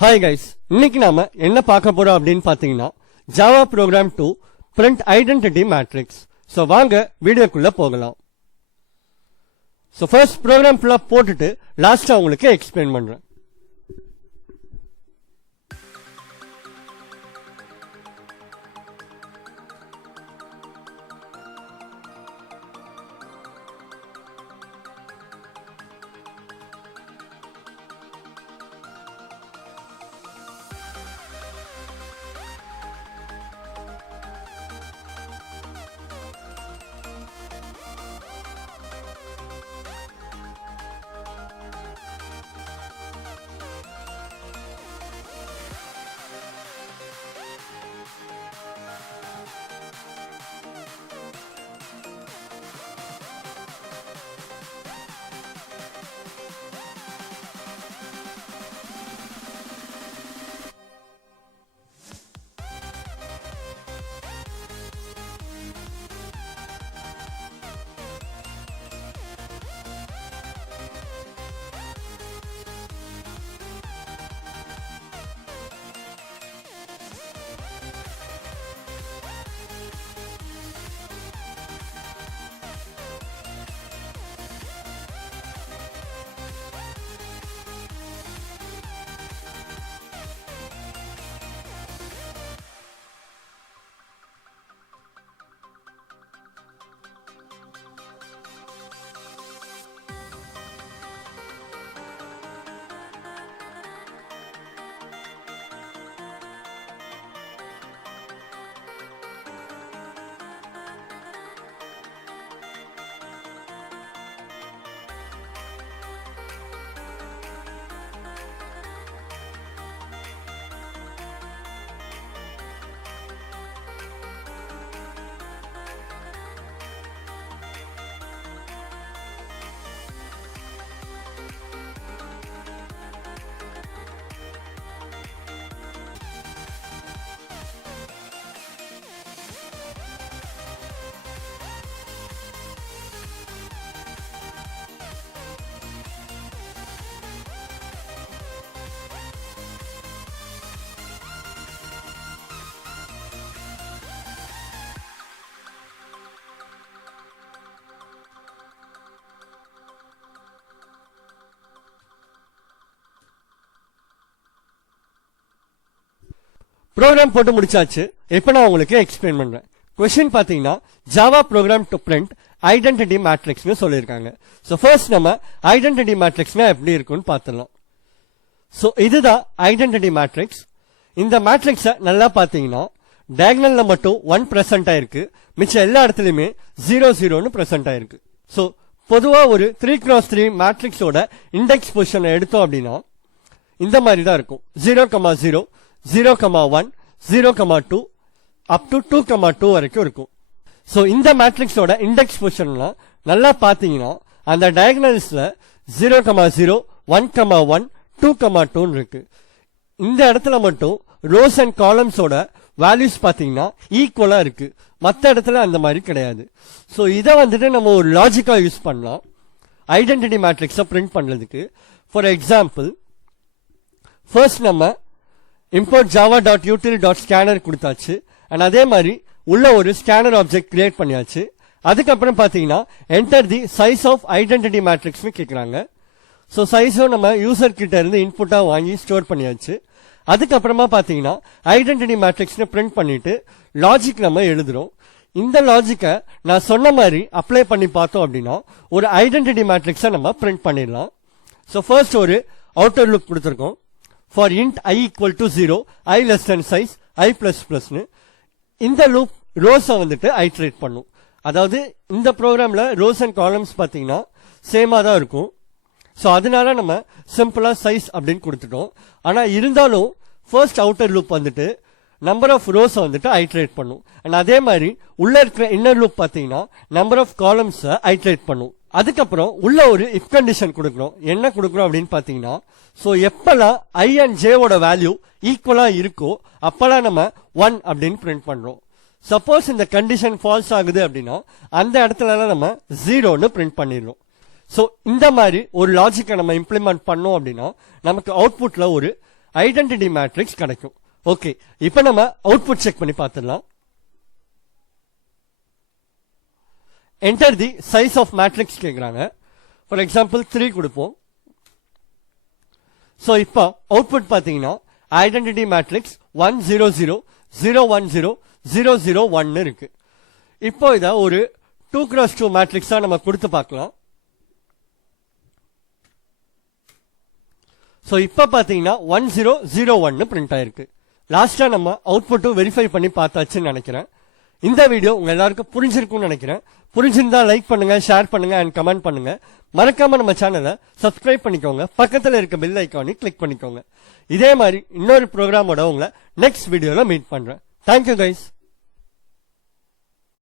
Hi guys, இன்னைக்கு நாம என்ன பார்க்க போறோம் அப்படின்னு பாத்தீங்கன்னா Java program 2 print identity matrix. So வாங்க வீடியோக்குள்ள போகலாம். சோ ஃபர்ஸ்ட் ப்ரோக்ராம் ஃபுல்லா போட்டுட்டு லாஸ்டா உங்களுக்கு எக்ஸ்பிளைன் பண்றேன். ப்ரோக்ராம் போட்டு முடிச்சாச்சு. இப்ப நான் உங்களுக்கு எக்ஸ்பிளைன் பண்றேன். கொஸ்டின் பாத்தீங்கன்னா Java program to print identity மேட்ரிக்ஸ்னு சொல்லியிருக்காங்க. சோ ஃபர்ஸ்ட் நம்ம ஐடென்டிட்டி மேட்ரிக்ஸ்னா எப்படி இருக்கும்னு பார்த்துடலாம். சோ இதுதான் ஐடென்டிட்டி மேட்ரிக்ஸ். இந்த மேட்ரிக்ஸ நல்லா பாத்தீங்கன்னா டயகனல்ல மட்டும் 1 பிரசன்ட் ஆயிருக்கு, மிச்ச எல்லா இடத்துலயுமே 0 பிரசன்ட் ஆயிருக்கு. சோ பொதுவா ஒரு 3x3 மேட்ரிக்ஸோட இண்டெக்ஸ் பொசிஷனை எடுத்தோம் அப்படின்னா இந்த மாதிரி தான் இருக்கும். 0,0 0,1 0,2 அப் டு 2,2 வரைக்கும் இருக்கும். சோ இந்த மேட்ரிக்ஸோட இண்டெக்ஸ் பொசிஷன்லாம் நல்லா பாத்தீங்கன்னா அந்த டயகனல்ஸ்ல 0,0 1,1 2,2 இருக்கு. இந்த இடத்துல மட்டும் ரோஸ் அண்ட் காலம்ஸோட வேல்யூஸ் பாத்தீங்கன்னா ஈக்குவலா இருக்கு. மற்ற இடத்துல அந்த மாதிரி கிடையாது. சோ இதை வந்துட்டு நம்ம ஒரு லாஜிக்கா யூஸ் பண்ணலாம் ஐடென்டிட்டி மேட்ரிக்ஸை பிரிண்ட் பண்றதுக்கு. ஃபார் எக்ஸாம்பிள், ஃபர்ஸ்ட் நம்ம import java.util.scanner கொடுத்தாச்சு. அண்ட் அதே மாதிரி உள்ள ஒரு ஸ்கேனர் ஆப்ஜெக்ட் கிரியேட் பண்ணியாச்சு. அதுக்கப்புறம் பாத்தீங்கன்னா enter the size of identity மேட்ரிக்ஸ்னு கேக்குறாங்க. சோ சைஸும் நம்ம யூசர் கிட்ட இருந்து இன்புட்டா வாங்கி ஸ்டோர் பண்ணியாச்சு. அதுக்கப்புறமா பாத்தீங்கன்னா ஐடென்டிட்டி மேட்ரிக்ஸ்னு பிரிண்ட் பண்ணிட்டு லாஜிக் நம்ம எழுதுறோம். இந்த லாஜிக்கை நான் சொன்ன மாதிரி அப்ளை பண்ணி பார்த்தோம் அப்படின்னா ஒரு ஐடென்டிட்டி மேட்ரிக்ஸை நம்ம பிரிண்ட் பண்ணிடலாம். சோ ஃபர்ஸ்ட் ஒரு அவுட்டர் லுக் கொடுத்துருக்கோம். For int I equal to 0, I less than size, I plus plus னு இந்த லூப் ரோஸை வந்துட்டு ஐட்ரேட் பண்ணும். அதாவது இந்த ப்ரோக்ராம்ல ரோஸ் அண்ட் காலம்ஸ் பாத்தீங்கன்னா சேமா தான் இருக்கும். சோ அதனால நம்ம சிம்பிளா சைஸ் அப்படின்னு கொடுத்துட்டோம். ஆனா இருந்தாலும் ஃபர்ஸ்ட் அவுட்டர் லூப் வந்துட்டு நம்பர் ஆஃப் ரோஸ் வந்துட்டு ஐட்ரேட் பண்ணும். அண்ட் அதே மாதிரி உள்ள இருக்கிற இன்னர் லூப் பாத்தீங்கன்னா நம்பர் ஆஃப் காலம்ஸ் ஐட்ரேட் பண்ணும். அதுக்கப்புறம் உள்ள ஒரு இஃப் கண்டிஷன் கொடுக்கணும். என்ன கொடுக்கணும் அப்படின்னு பாத்தீங்கன்னா, சோ எப்பெல்லாம் ஐ அண்ட் ஜே ஓட வேல்யூ ஈக்குவலா இருக்கோ அப்பெல்லாம் நம்ம 1 அப்படின்னு பிரிண்ட் பண்றோம். சப்போஸ் இந்த கண்டிஷன் ஃபால்ஸ் ஆகுது அப்படின்னா அந்த இடத்துல நம்ம 0ன்னு பிரிண்ட் பண்ணிடுறோம். சோ இந்த மாதிரி ஒரு லாஜிக்கை நம்ம இம்ப்ளிமெண்ட் பண்ணோம் அப்படின்னா நமக்கு அவுட்புட்ல ஒரு ஐடென்டிட்டி மேட்ரிக்ஸ் கிடைக்கும். ஓகே, இப்போ நம்ம அவுட்புட் செக் பண்ணி பார்த்துடலாம். Enter the size of matrix கேட்குறாங்க. ஃபார் எக்ஸாம்பிள் 3 கொடுப்போம். ஸோ இப்போ அவுட்புட் பார்த்தீங்கன்னா ஐடென்டிட்டி மேட்ரிக்ஸ் 1 0 0 0 1 0 0 0 1 இருக்கு. இப்போ இதை ஒரு 2x2 மேட்ரிக்ஸா நம்ம கொடுத்து பார்க்கலாம். ஸோ இப்போ பார்த்தீங்கன்னா 1 0 0 1 பிரிண்ட் ஆயிருக்கு. லாஸ்டா நம்ம அவுட்புட்டும் வெரிஃபை பண்ணி பார்த்தாச்சுன்னு நினைக்கிறேன். இந்த வீடியோ உங்க எல்லாருக்கும் புரிஞ்சிருக்கும்னு நினைக்கிறேன். புரிஞ்சிருந்தா லைக் பண்ணுங்க, ஷேர் பண்ணுங்க அண்ட் கமெண்ட் பண்ணுங்க. மறக்காம நம்ம சேனலை சப்ஸ்கிரைப் பண்ணிக்கோங்க. பக்கத்துல இருக்க பெல் ஐக்கானை கிளிக் பண்ணிக்கோங்க. இதே மாதிரி இன்னொரு ப்ரோக்ராமோட உங்களை நெக்ஸ்ட் வீடியோல மீட் பண்றேன். Thank you guys.